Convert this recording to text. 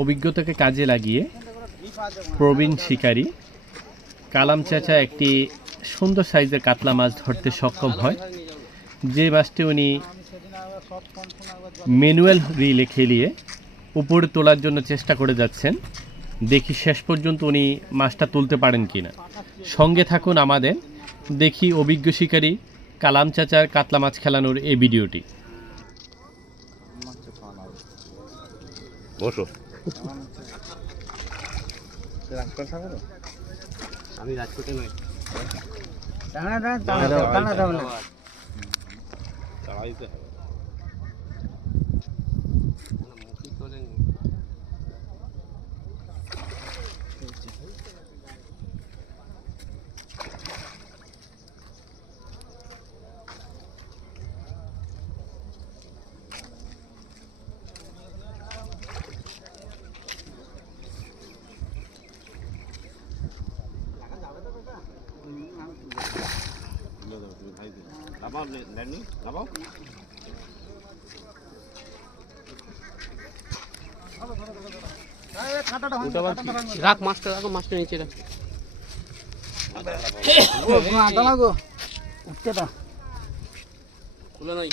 অভিজ্ঞতাকে কাজে লাগিয়ে প্রবীণ শিকারী কালাম চাচা একটি সুন্দর সাইজের কাতলা মাছ ধরতে সক্ষম হয়, যে মাছটি উনি ম্যানুয়াল রিলে খেলিয়ে উপরে তোলার জন্য চেষ্টা করে যাচ্ছেন। দেখি শেষ পর্যন্ত উনি মাছটা তুলতে পারেন কিনা। সঙ্গে থাকুন আমাদের, দেখি অভিজ্ঞ শিকারী কালাম চাচার কাতলা মাছ খেলানোর এই ভিডিওটি। বসো। আমি রাজকোটে নই। রাখ মাছটা, রাখো মাছটা নিচে রাখ। খুলে নয়